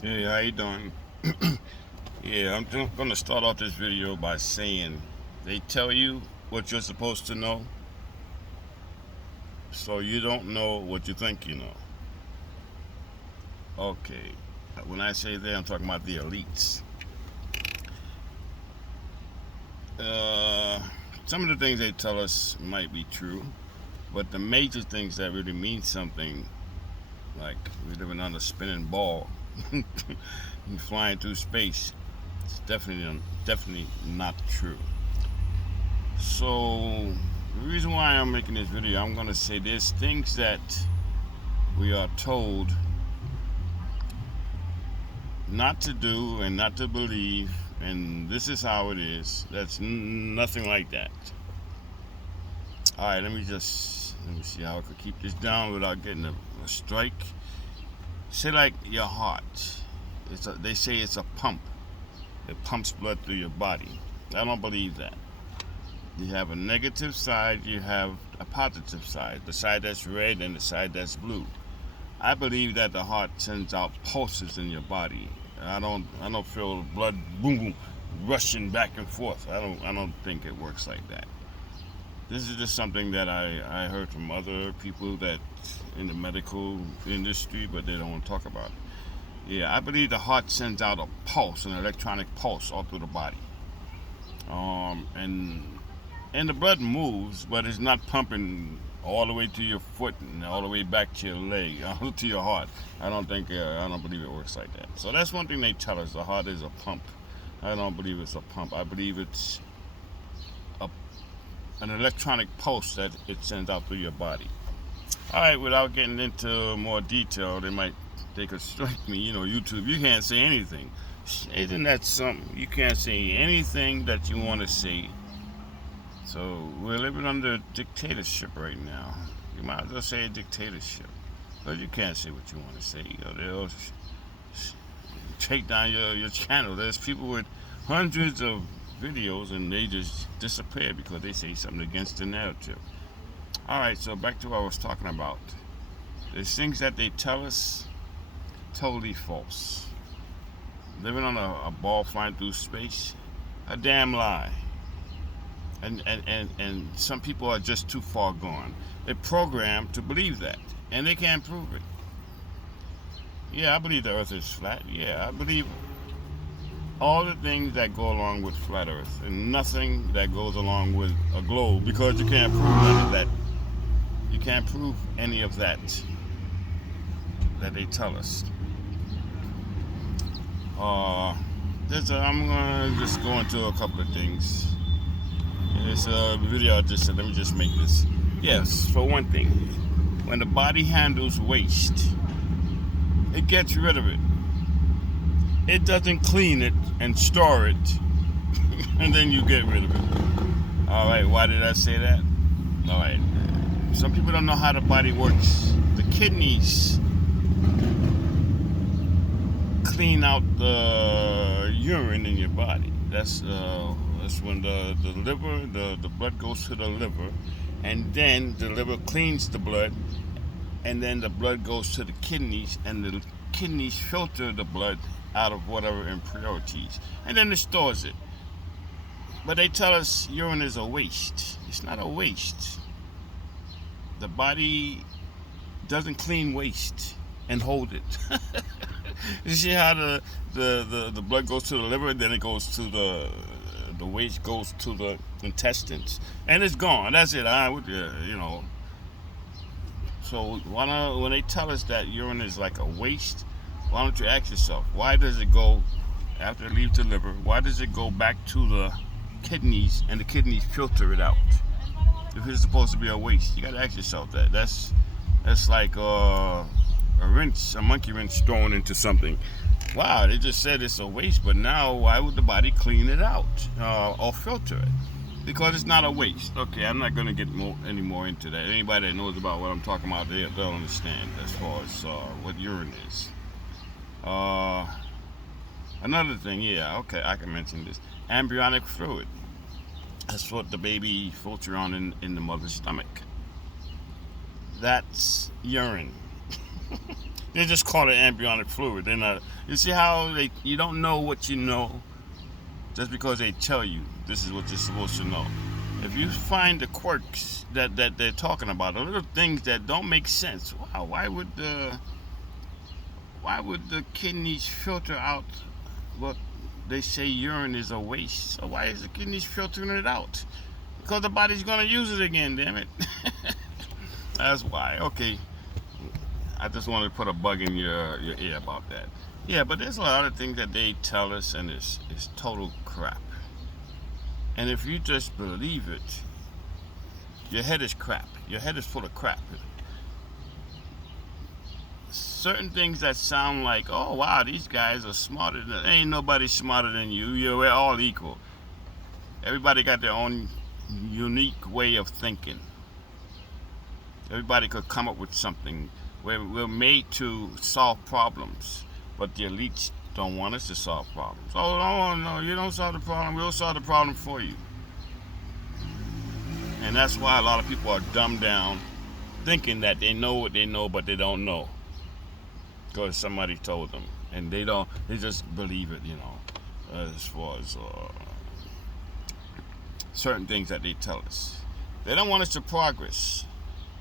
Hey, how you doing? Yeah, I'm just gonna start off this video by saying they tell you what you're supposed to know, so you don't know what you think you know. Okay, when I say they, I'm talking about the elites. Uh, some of the things they tell us might be true, but the major things that really mean something, like we're living on a spinning ball and flying through space, it's definitely not true. So the reason why I'm making this video, I'm gonna say there's things that we are told not to do and not to believe, and this is how it is. That's nothing like that. All right, let me see how I could keep this down without getting a strike. Say like your heart. They say it's a pump. It pumps blood through your body. I don't believe that. You have a negative side, you have a positive side, the side that's red and the side that's blue. I believe that the heart sends out pulses in your body. I don't feel blood boom boom rushing back and forth. I don't think it works like that. This is just something that I heard from other people that in the medical industry, but they don't want to talk about it. Yeah, I believe the heart sends out a pulse, an electronic pulse all through the body. And the blood moves, but it's not pumping all the way to your foot and all the way back to your leg, to your heart. I don't believe it works like that. So that's one thing they tell us: the heart is a pump. I don't believe it's a pump. I believe it's a, an electronic pulse that it sends out through your body. All right, without getting into more detail, they could strike me. You know, YouTube, you can't say anything. Isn't that something? You can't say anything that you want to say. So we're living under a dictatorship right now. You might as well say a dictatorship, because you can't say what you want to say. They'll take down your channel. There's people with hundreds of videos and they just disappear because they say something against the narrative. All right, so back to what I was talking about. There's things that they tell us totally false. Living on a ball flying through space, a damn lie. And some people are just too far gone. They're programmed to believe that, and they can't prove it. Yeah, I believe the Earth is flat. Yeah, I believe all the things that go along with flat Earth, and nothing that goes along with a globe, because you can't prove none of that. You can't prove any of that they tell us. Uh, I'm gonna just go into a couple of things. It's a video I just said. Let me just make this. Yes, for one thing, when the body handles waste, it gets rid of it. It doesn't clean it and store it, and then you get rid of it. All right, why did I say that? All right, some people don't know how the body works. The kidneys clean out the urine in your body. That's when the liver, the blood goes to the liver, and then the liver cleans the blood, and then the blood goes to the kidneys, and the kidneys filter the blood out of whatever impurities, and then it stores it. But they tell us urine is a waste. It's not a waste. The body doesn't clean waste and hold it. You see how the blood goes to the liver, and then it goes to the waste goes to the intestines, and it's gone. That's it. You know. So when they tell us that urine is like a waste, why don't you ask yourself, why does it go after it leaves the liver? Why does it go back to the kidneys, and the kidneys filter it out? If it's supposed to be a waste, you gotta ask yourself that. That's like a monkey wrench thrown into something. Wow, they just said it's a waste, but now why would the body clean it out or filter it? Because it's not a waste. Okay, I'm not gonna get any more into that. Anybody that knows about what I'm talking about, they'll understand as far as what urine is. Uh, Another thing, yeah, okay, I can mention this. Embryonic fluid. That's what the baby floats around in the mother's stomach. That's urine. They just call it embryonic fluid. They're not. You see how you don't know what you know just because they tell you this is what you're supposed to know. If you find the quirks that they're talking about, the little things that don't make sense, wow, why would the kidneys filter out what they say urine is a waste? So why is the kidneys filtering it out? Because the body's gonna use it again, damn it. That's why. Okay. I just wanted to put a bug in your ear about that. Yeah, but there's a lot of things that they tell us, and it's total crap. And if you just believe it, your head is crap. Your head is full of crap. Certain things that sound like, oh wow, these guys are smarter than, ain't nobody smarter than you. We're all equal. Everybody got their own unique way of thinking. Everybody could come up with something. We're made to solve problems, but the elites don't want us to solve problems. Oh, no, you don't solve the problem. We'll solve the problem for you. And that's why a lot of people are dumbed down, thinking that they know what they know, but they don't know. Because somebody told them. And they just believe it, as far as certain things that they tell us. They don't want us to progress.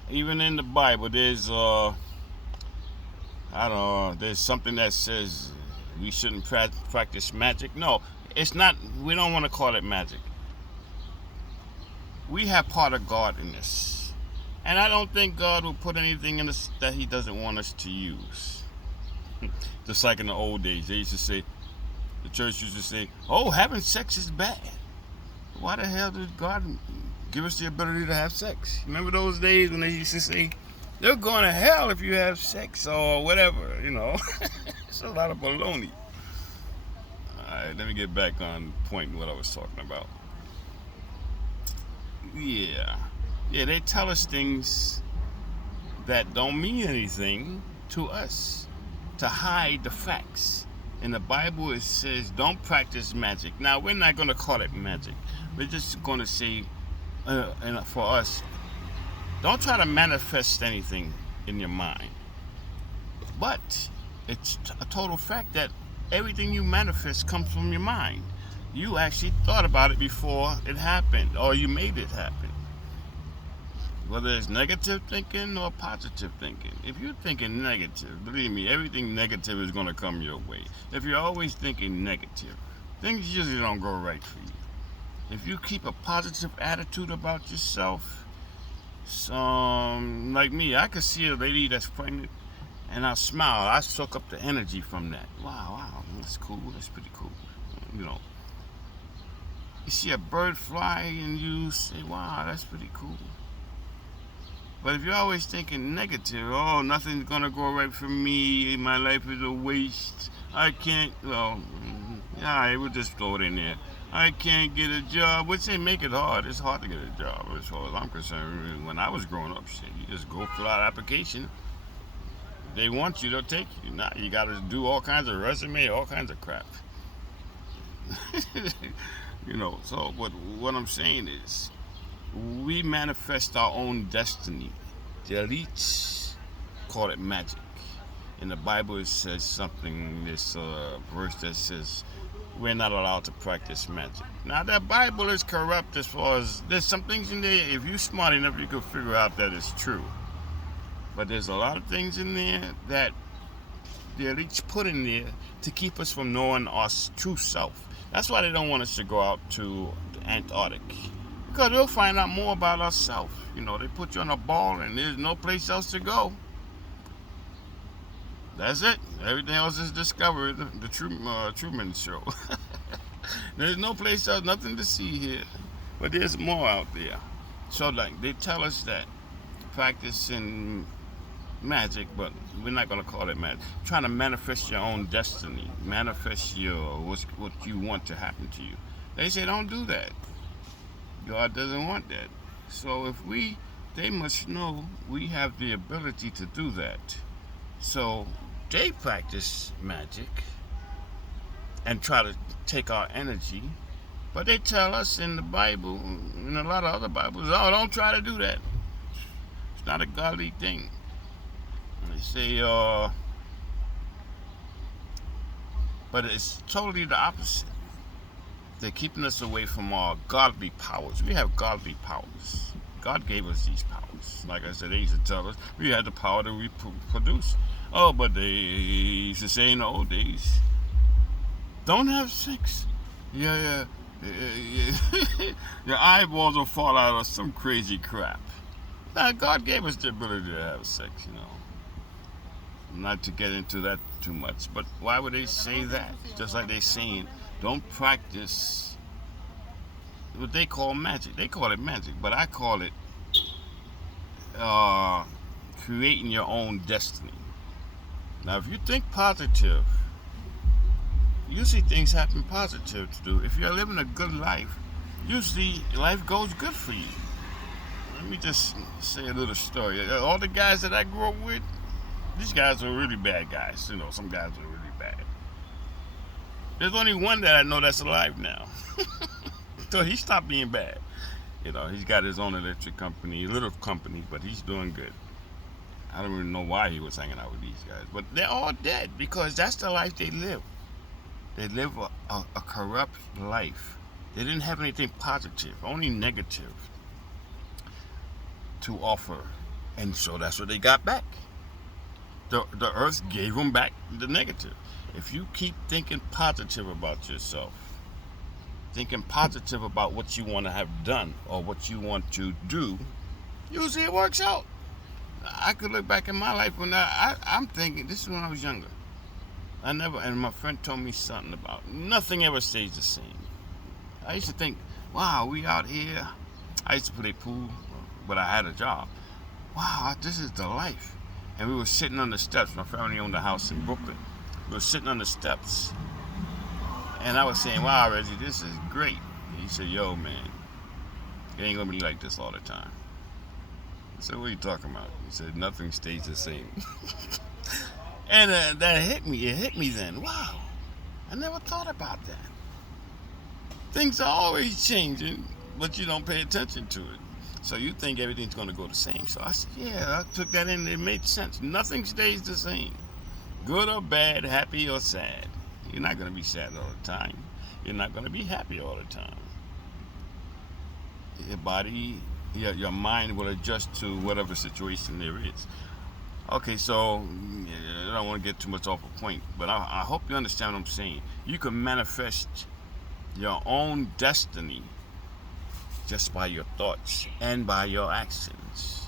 Even in the Bible, there's there's something that says we shouldn't practice magic. No, it's not. We don't want to call it magic. We have part of God in this. And I don't think God will put anything in us that he doesn't want us to use. Just like in the old days, the church used to say, oh, having sex is bad. Why the hell did God give us the ability to have sex? Remember those days when they used to say, you're going to hell if you have sex or whatever, It's a lot of baloney. Alright, let me get back on point what I was talking about. Yeah, they tell us things that don't mean anything to us, to hide the facts. In the Bible it says don't practice magic. Now we're not going to call it magic. We're just going to say, for us, don't try to manifest anything in your mind. But it's a total fact that everything you manifest comes from your mind. You actually thought about it before it happened, or you made it happen. Whether it's negative thinking or positive thinking. If you're thinking negative, believe me, everything negative is going to come your way. If you're always thinking negative, things usually don't go right for you. If you keep a positive attitude about yourself, like me, I could see a lady that's pregnant and I smile. I soak up the energy from that. Wow, that's cool. That's pretty cool. You see a bird fly and you say, wow, that's pretty cool. But if you're always thinking negative, oh, nothing's going to go right for me, my life is a waste, I can't, we'll just throw it in there. I can't get a job, which they make it hard. It's hard to get a job as far as I'm concerned. When I was growing up, you just go fill out an application. They want you, they'll take you. Now you got to do all kinds of resume, all kinds of crap. So what I'm saying is, we manifest our own destiny. The elites call it magic. In the Bible it says something, this verse that says we're not allowed to practice magic. Now that Bible is corrupt as far as, there's some things in there, if you're smart enough you can figure out that it's true. But there's a lot of things in there that the elites put in there to keep us from knowing our true self. That's why they don't want us to go out to the Antarctic. Because we'll find out more about ourselves. They put you on a ball and there's no place else to go. That's it. Everything else is discovered. The Truman Show. There's no place else, nothing to see here. But there's more out there. So they tell us that practicing magic, but we're not going to call it magic. Trying to manifest your own destiny. Manifest what you want to happen to you. They say don't do that. God doesn't want that. So they must know we have the ability to do that. So they practice magic and try to take our energy, but they tell us in the Bible, in a lot of other Bibles, oh, don't try to do that. It's not a godly thing. And they say, But it's totally the opposite. They're keeping us away from our godly powers. We have godly powers. God gave us these powers. Like I said, they used to tell us we had the power to reproduce. Oh, but they used to say in the old days, don't have sex. Yeah, your eyeballs will fall out or some crazy crap. Now, God gave us the ability to have sex, Not to get into that too much, but why would they say that? Just like they saying, don't practice what they call magic. They call it magic, but I call it creating your own destiny. Now, if you think positive, usually things happen positive to do. If you're living a good life, usually life goes good for you. Let me just say a little story. All the guys that I grew up with, these guys are really bad guys. Some guys are really bad. There's only one that I know that's alive now. So he stopped being bad. He's got his own electric company, a little company, but he's doing good. I don't even know why he was hanging out with these guys. But they're all dead because that's the life they live. They live a corrupt life. They didn't have anything positive, only negative to offer. And so that's what they got back. The earth gave them back the negative. If you keep thinking positive about yourself, thinking positive about what you want to have done or what you want to do, usually it works out. I could look back in my life when I'm thinking, this is when I was younger. And my friend told me something about nothing ever stays the same. I used to think, wow, we out here. I used to play pool, but I had a job. Wow, this is the life. And we were sitting on the steps. My family owned a house in Brooklyn. We were sitting on the steps. And I was saying, wow, Reggie, this is great. And he said, yo, man, it ain't going to be like this all the time. I said, what are you talking about? He said, nothing stays the same. And that hit me. It hit me then. Wow. I never thought about that. Things are always changing, but you don't pay attention to it. So you think everything's going to go the same. So I said, yeah, I took that in. It made sense. Nothing stays the same. Good or bad, happy or sad. You're not going to be sad all the time. You're not going to be happy all the time. Your body, your mind will adjust to whatever situation there is. Okay, so I don't want to get too much off a point, but I hope you understand what I'm saying. You can manifest your own destiny just by your thoughts and by your actions.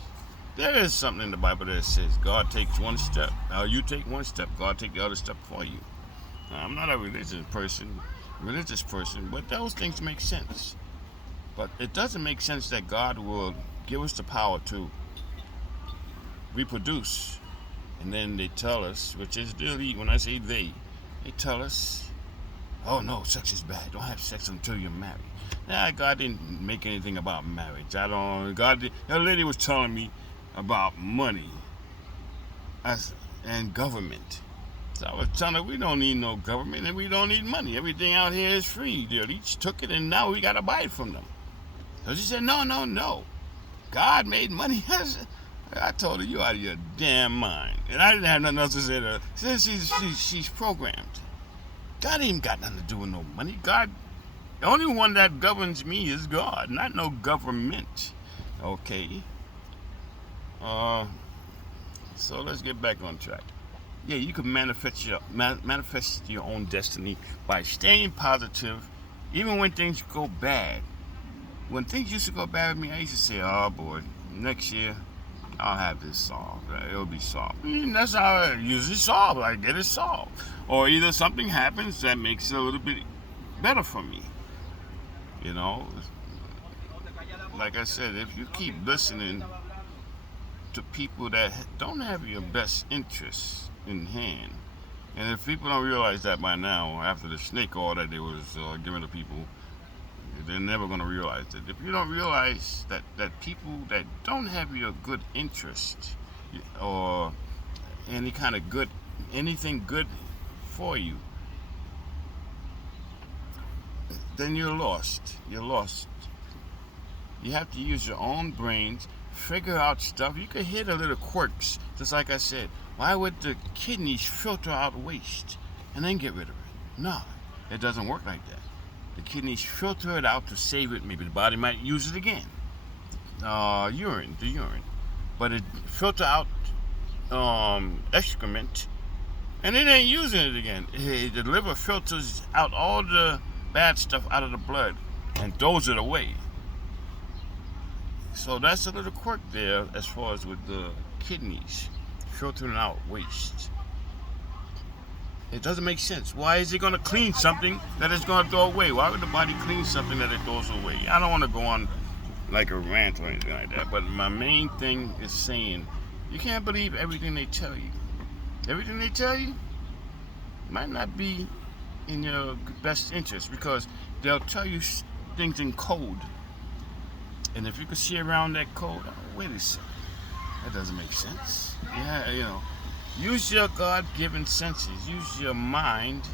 There is something in the Bible that says God takes one step. Now you take one step, God take the other step for you. Now, I'm not a religious person, but those things make sense. But it doesn't make sense that God will give us the power to reproduce, and then they tell us, which is really, when I say they tell us, oh no, sex is bad. Don't have sex until you're married. Nah, God didn't make anything about marriage. That lady was telling me about money and government. So I was telling her we don't need no government and we don't need money. Everything out here is free. They each took it and now we got to buy it from them. So she said, no. God made money. I told her, you out of your damn mind. And I didn't have nothing else to say to her. Since she's programmed. God ain't got nothing to do with no money. God, the only one that governs me is God, not no government. Okay. So let's get back on track. Yeah, you can manifest your own destiny by staying positive, even when things go bad. When things used to go bad with me, I used to say, oh boy, next year I'll have this solved. It'll be solved. And that's how I usually solve. I get it solved. Or either something happens that makes it a little bit better for me. Like I said, if you keep listening to people that don't have your best interests in hand, and if people don't realize that by now, after the snake oil that they was giving to people, they're never going to realize it. If you don't realize that people that don't have your good interest or anything good for you, then you're lost. You're lost. You have to use your own brains, figure out stuff. You can hit a little quirks, just like I said. Why would the kidneys filter out waste and then get rid of it? No, it doesn't work like that. The kidneys filter it out to save it. Maybe the body might use it again. The urine, but it filter out excrement, and it ain't using it again. The liver filters out all the bad stuff out of the blood and throws it away. So that's a little quirk there as far as with the kidneys filtering out waste. It doesn't make sense. Why is it going to clean something that it's going to throw away? Why would the body clean something that it throws away? I don't want to go on like a rant or anything like that, but my main thing is saying you can't believe everything they tell you. Everything they tell you might not be in your best interest, because they'll tell you things in code, and if you could see around that code, oh, wait a second, that doesn't make sense. Yeah, use your God-given senses, use your mind,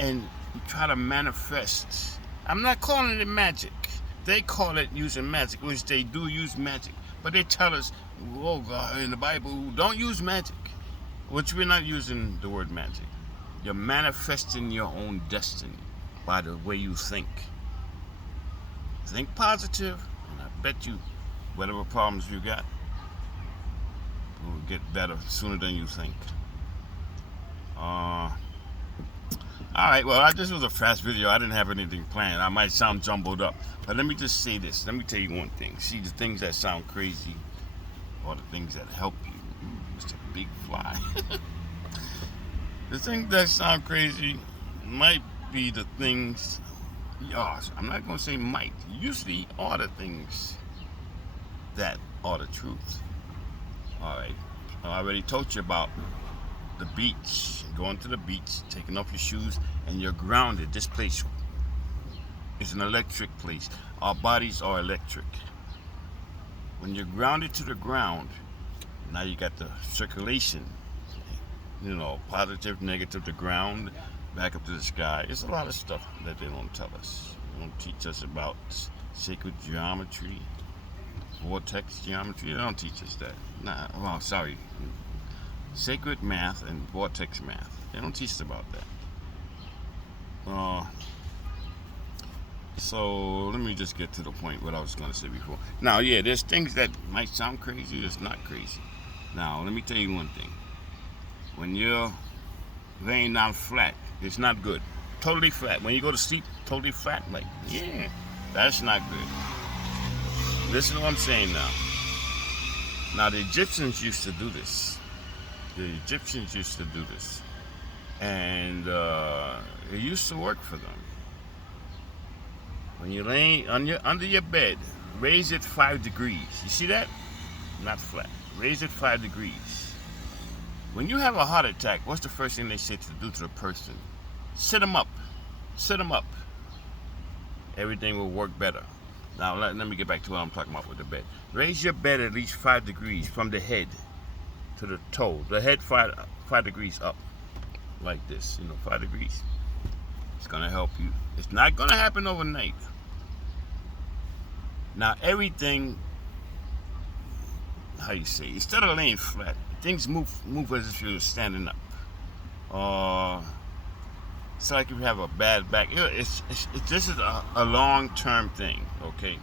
and try to manifest. I'm not calling it magic. They call it using magic, which they do use magic. But they tell us, oh God, in the Bible, don't use magic. Which we're not using the word magic. You're manifesting your own destiny by the way you think. Think positive, and I bet you whatever problems you got will get better sooner than you think. Alright, well, this was a fast video. I didn't have anything planned. I might sound jumbled up. But let me just say this. Let me tell you one thing. See, the things that sound crazy are the things that help you. It's a big fly. The things that sound crazy might be the things, I'm not going to say might, usually are the things that are the truth. Alright, I already told you about the beach, going to the beach, taking off your shoes, and you're grounded. This place is an electric place. Our bodies are electric. When you're grounded to the ground, now you got the circulation, positive, negative, the ground, back up to the sky. It's a lot of stuff that they don't tell us. They don't teach us about sacred geometry, vortex geometry. They don't teach us that. Sorry. Sacred math and vortex math. They don't teach us about that. So let me just get to the point what I was going to say before. Now, there's things that might sound crazy. It's not crazy. Now, let me tell you one thing. When you're laying down flat, it's not good. Totally flat. When you go to sleep, totally flat, that's not good. Listen to what I'm saying now. Now, the Egyptians used to do this. And it used to work for them. When you're laying under your bed, raise it 5 degrees. You see that? Not flat. Raise it 5 degrees. When you have a heart attack, what's the first thing they say to do to the person? Sit them up. Sit them up. Everything will work better. Now, let me get back to what I'm talking about with the bed. Raise your bed at least 5 degrees from the head to the toe. The head 5 degrees up. Like this, 5 degrees. It's going to help you. It's not going to happen overnight. Now, everything, instead of laying flat, things move as if you're standing up. It's like if you have a bad back. This is a long-term thing, okay?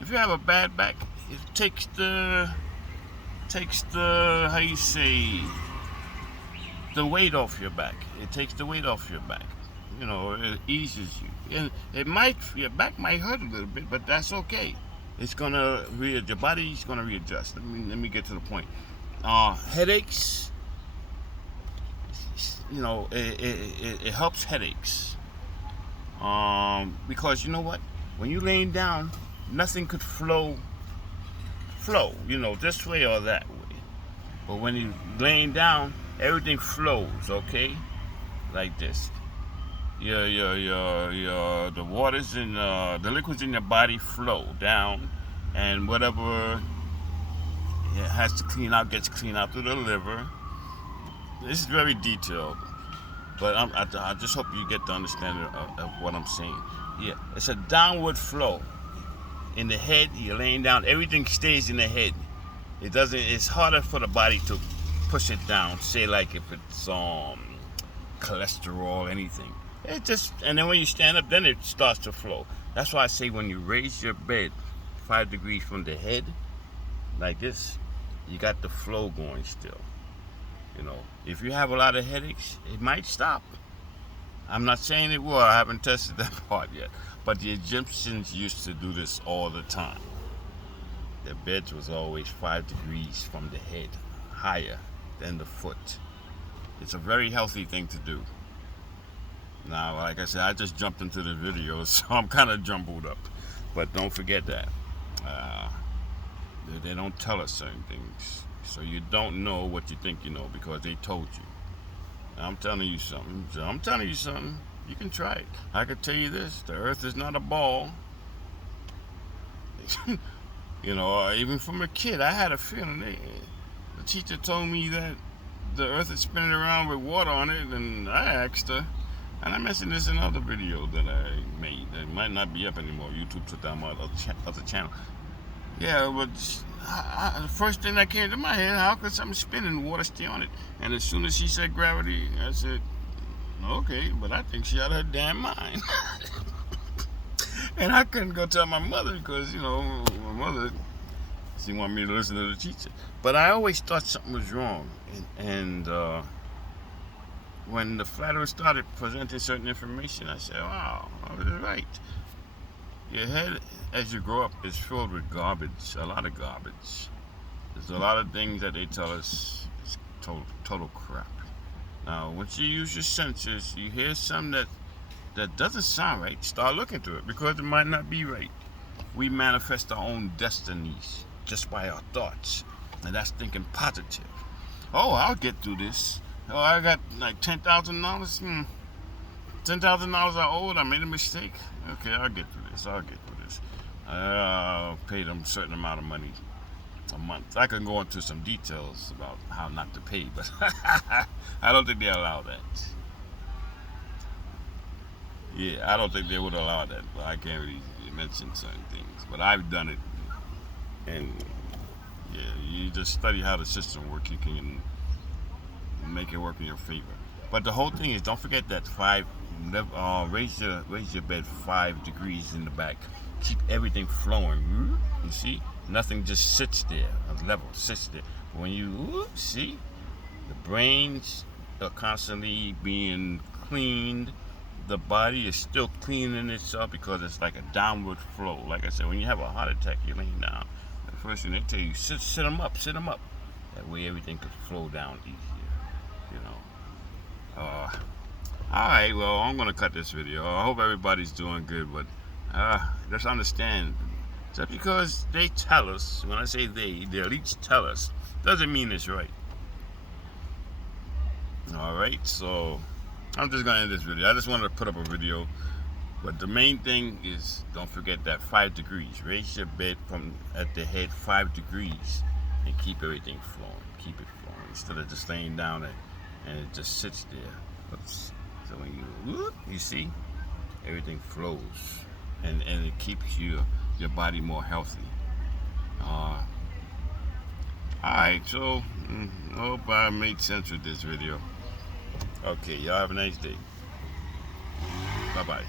If you have a bad back, it takes the the weight off your back. It takes the weight off your back. It eases you. And your back might hurt a little bit, but that's okay. It's gonna your body's gonna readjust. Let me get to the point. Headaches. It helps headaches. Because you know what? When you're laying down, nothing could flow, this way or that way. But when you're laying down, everything flows, okay? Like this. The waters and the liquids in your body flow down, and whatever it has to clean out gets cleaned out through the liver. This is very detailed, but I just hope you get the understanding of what I'm saying. It's a downward flow. In the head, you're laying down, everything stays in the head. It's harder for the body to push it down. Say like if it's cholesterol, anything. It just, and then when you stand up, then it starts to flow. That's why I say when you raise your bed 5 degrees from the head, like this, you got the flow going still. You know, if you have a lot of headaches, it might stop. I'm not saying it will. I haven't tested that part yet. But the Egyptians used to do this all the time. Their beds was always 5 degrees from the head, higher than the foot. It's a very healthy thing to do. Now, like I said, I just jumped into the video, so I'm kind of jumbled up. But don't forget that. They don't tell us certain things. So you don't know what you think you know because they told you. I'm telling you something. So I'm telling you something. You can try it. I can tell you this. The earth is not a ball. You know, even from a kid, I had a feeling. The teacher told me that the earth is spinning around with water on it, and I asked her, and I mentioned this in another video that I made. It might not be up anymore. YouTube took down my other channel. Yeah, but the first thing that came to my head, how could something spin and water stay on it? And as soon as she said gravity, I said, okay, but I think she out of her damn mind. And I couldn't go tell my mother because, you know, my mother, she wanted me to listen to the teacher. But I always thought something was wrong. And when the flat earth started presenting certain information, I said, wow, I was right. Your head, as you grow up, is filled with garbage, a lot of garbage. There's a lot of things that they tell us is total crap. Now, once you use your senses, you hear something that doesn't sound right, start looking to it because it might not be right. We manifest our own destinies just by our thoughts, and that's thinking positive. Oh, I'll get through this. Oh, I got like $10,000. $10,000 I owed. I made a mistake. Okay, I'll get through this. I'll pay them a certain amount of money a month. I can go into some details about how not to pay, but I don't think they allow that. Yeah, I don't think they would allow that, but I can't really mention certain things. But I've done it, and yeah, you just study how the system works. You can make it work in your favor. But the whole thing is, don't forget that raise your bed 5 degrees in the back. Keep everything flowing. You see, nothing just sits there. A level sits there. But when you see, the brains are constantly being cleaned. The body is still cleaning itself because it's like a downward flow. Like I said, when you have a heart attack, you're laying down. The first thing they tell you, sit them up. That way everything could flow down easier. You know. Alright, well, I'm going to cut this video. I hope everybody's doing good, but just understand, just because they tell us, when I say the elites tell us, doesn't mean it's right. Alright, so I'm just going to end this video. I just wanted to put up a video, but the main thing is, don't forget that 5 degrees. Raise your bed from at the head 5 degrees and keep everything flowing. Keep it flowing instead of just laying down and it just sits there. Oops. So when you see, everything flows, and it keeps your body more healthy. Alright, so I hope I made sense with this video. Okay, y'all have a nice day. Bye-bye.